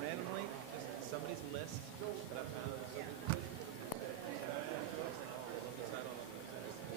Randomly, just somebody's list that I found.